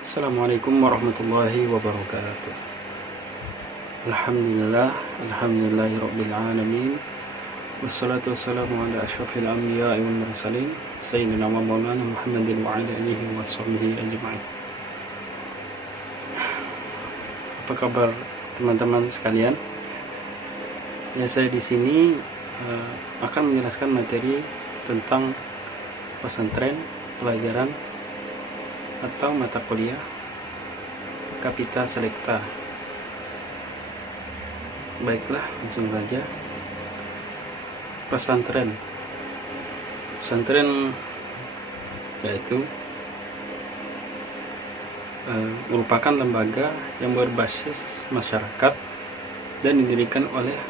Assalamualaikum warahmatullahi wabarakatuh. Alhamdulillah, alhamdulillahirabbil alamin. Wassalatu wassalamu ala asyrafil anbiya'i wal mursalin, sayyidina wa maulana Muhammadin wa ala alihi washabbihi ajma'in. Apa kabar teman-teman sekalian? Ya, saya di sini akan menjelaskan materi tentang pesantren, pelajaran atau mata kuliah Kapita Selekta. Baiklah, langsung saja. Pesantren yaitu merupakan lembaga yang berbasis masyarakat dan didirikan oleh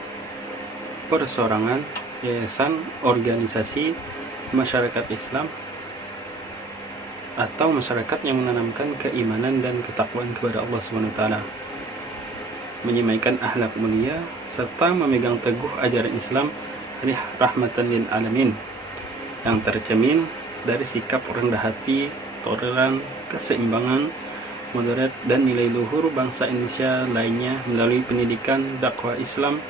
perseorangan, yayasan, organisasi masyarakat Islam atau masyarakat yang menanamkan keimanan dan ketakwaan kepada Allah SWT, menyemaikan akhlak mulia serta memegang teguh ajaran Islam rahmatan lil alamin, yang tercermin dari sikap rendah hati, toleran, keseimbangan, moderat, dan nilai luhur bangsa Indonesia lainnya melalui pendidikan, dakwah Islam,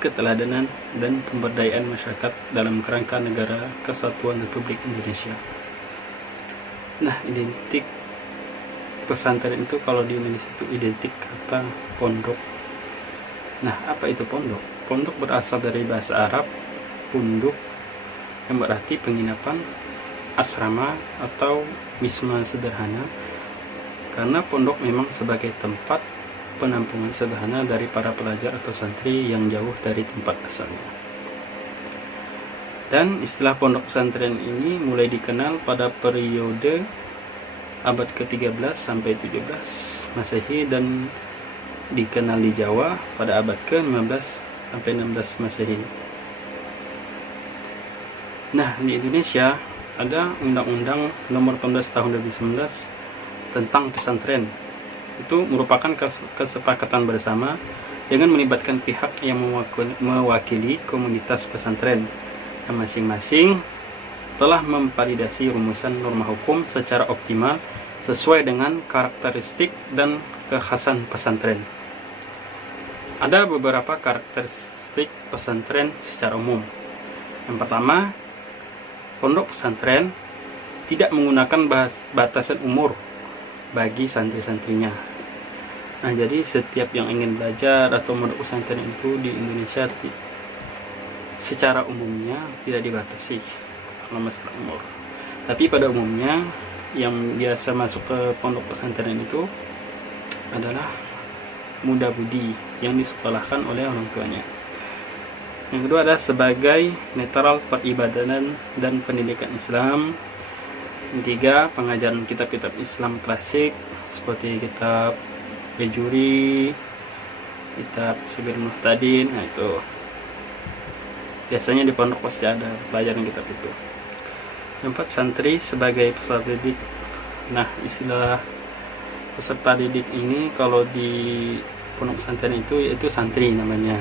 keteladanan, dan pemberdayaan masyarakat dalam kerangka negara kesatuan Republik Indonesia. Nah, identik pesantren itu kalau di Indonesia itu identik kata pondok. Nah, apa itu pondok? Pondok berasal dari bahasa Arab punduk, yang berarti penginapan, asrama, atau wisma sederhana, karena pondok memang sebagai tempat penampungan sederhana dari para pelajar atau santri yang jauh dari tempat asalnya. Dan istilah pondok pesantren ini mulai dikenal pada periode abad ke-13 sampai 17 Masehi dan dikenal di Jawa pada abad ke-15 sampai 16 Masehi. Nah, di Indonesia ada Undang-Undang Nomor 18 Tahun 2019 tentang pesantren. Itu merupakan kesepakatan bersama dengan melibatkan pihak yang mewakili komunitas pesantren, yang masing-masing telah memvalidasi rumusan norma hukum secara optimal sesuai dengan karakteristik dan kekhasan pesantren. Ada beberapa karakteristik pesantren secara umum. Yang pertama, pondok pesantren tidak menggunakan batasan umur bagi santri-santrinya. Nah, jadi setiap yang ingin belajar atau pondok pesantren itu di Indonesia secara umumnya tidak dibatasi dalam masalah umur. Tapi pada umumnya yang biasa masuk ke pondok pesantren itu adalah muda budi yang disekolahkan oleh orang tuanya. Yang kedua adalah sebagai netral peribadatan dan pendidikan Islam. Yang ketiga, pengajaran kitab-kitab Islam klasik seperti kitab Bejuri, kitab Sigir Muhtadin. Nah, itu biasanya di pondok pasti ada pelajaran kitab itu. Yang keempat, santri sebagai peserta didik. Nah, istilah peserta didik ini kalau di pondok pesantren itu yaitu santri namanya.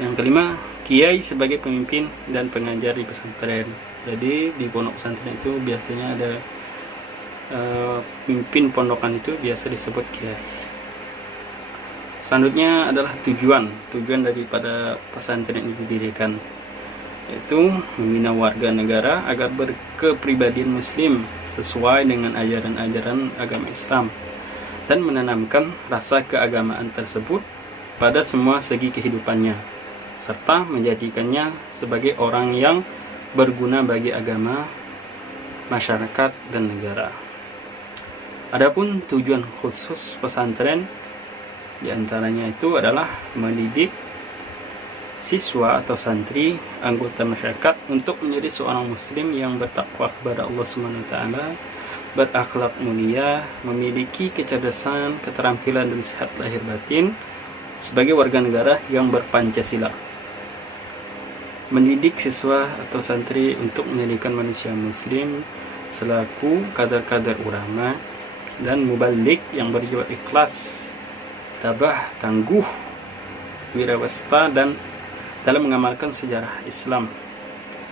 Yang kelima, kiai sebagai pemimpin dan pengajar di pesantren. Jadi di pondok pesantren itu biasanya ada pemimpin pondokan itu biasa disebut kiai. Selanjutnya adalah tujuan daripada pesantren itu didirikan, yaitu membina warga negara agar berkepribadian muslim sesuai dengan ajaran-ajaran agama Islam dan menanamkan rasa keagamaan tersebut pada semua segi kehidupannya, serta menjadikannya sebagai orang yang berguna bagi agama, masyarakat, dan negara. Adapun tujuan khusus pesantren diantaranya itu adalah mendidik siswa atau santri anggota masyarakat untuk menjadi seorang muslim yang bertakwa kepada Allah SWT, berakhlak mulia, memiliki kecerdasan, keterampilan, dan sehat lahir batin sebagai warga negara yang berpancasila. Mendidik siswa atau santri untuk menjadikan manusia muslim selaku kadar-kadar ulama dan mubalik yang berjiwa ikhlas, tabah, tangguh, wirawasta, dan dalam mengamalkan sejarah Islam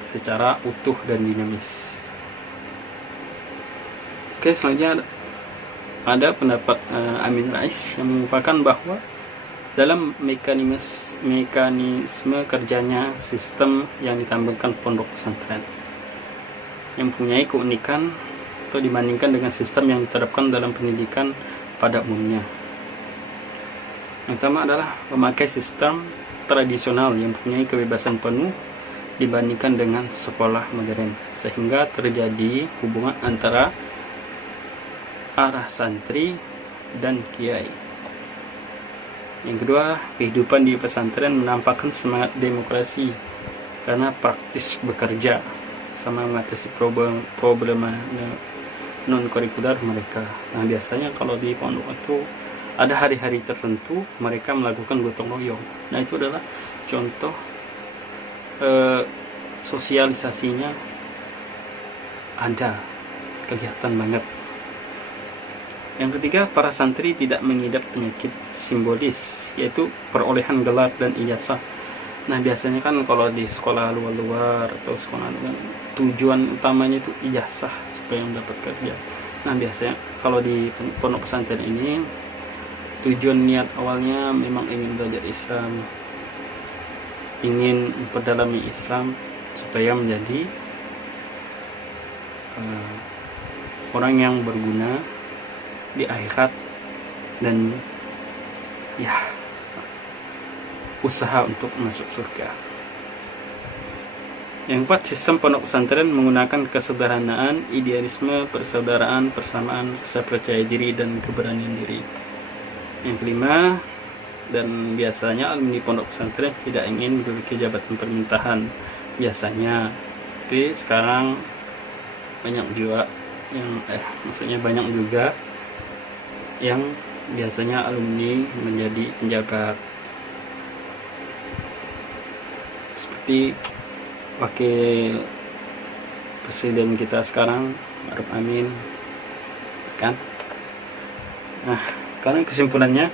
secara utuh dan dinamis. Oke, selanjutnya ada pendapat Amin Rais yang mengungkapkan bahwa dalam mekanisme kerjanya sistem yang ditambahkan pondok pesantren yang mempunyai keunikan atau dibandingkan dengan sistem yang diterapkan dalam pendidikan pada umumnya. Yang pertama adalah memakai sistem tradisional yang mempunyai kebebasan penuh dibandingkan dengan sekolah modern, sehingga terjadi hubungan antara arah santri dan kiai. Yang kedua, kehidupan di pesantren menampakkan semangat demokrasi karena praktis bekerja sama mengatasi problem non kurikuler mereka. Nah, biasanya kalau di pondok itu ada hari-hari tertentu mereka melakukan gotong royong. Nah, itu adalah contoh sosialisasinya ada, kelihatan banget. Yang ketiga, para santri tidak mengidap penyakit simbolis, yaitu perolehan gelar dan ijazah. Nah, biasanya kan kalau di sekolah luar-luar atau sekolah luar, tujuan utamanya itu ijazah supaya mendapat kerja. Nah, biasanya kalau di pondok pesantren ini, tujuan niat awalnya memang ingin belajar Islam, ingin memperdalami Islam supaya menjadi orang yang berguna di akhirat dan ya usaha untuk masuk surga. Yang keempat, sistem pondok pesantren menggunakan kesederhanaan, idealisme, persaudaraan, persamaan, rasa percaya diri, dan keberanian diri. Yang kelima, dan biasanya alumni pondok pesantren tidak ingin menduduki jabatan pemerintahan biasanya, tapi sekarang banyak juga yang biasanya alumni menjadi penjabat, seperti wakil presiden kita sekarang, Ma'ruf Amin, kan? Nah, sekarang kesimpulannya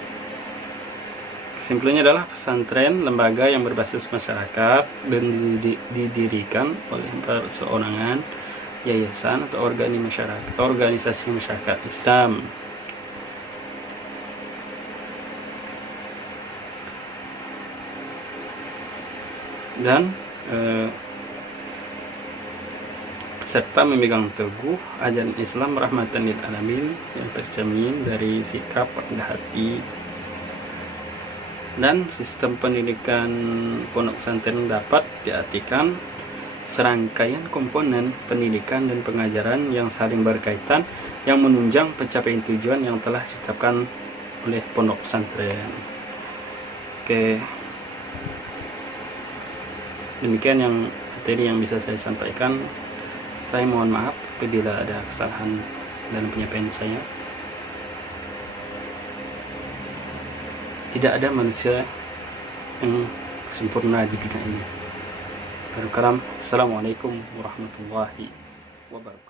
adalah pesantren lembaga yang berbasis masyarakat dan didirikan oleh perseorangan, yayasan atau organisasi masyarakat Islam. Dan serta memegang teguh ajaran Islam rahmatan lil alamin yang tercermin dari sikap rendah hati. Dan sistem pendidikan pondok pesantren dapat diartikan serangkaian komponen pendidikan dan pengajaran yang saling berkaitan yang menunjang pencapaian tujuan yang telah ditetapkan oleh pondok pesantren. Oke, demikian yang materi yang bisa saya sampaikan. Saya mohon maaf apabila ada kesalahan dalam penyampaian saya. Tidak ada manusia yang sempurna di dunia ini. Assalamualaikum warahmatullahi wabarakatuh.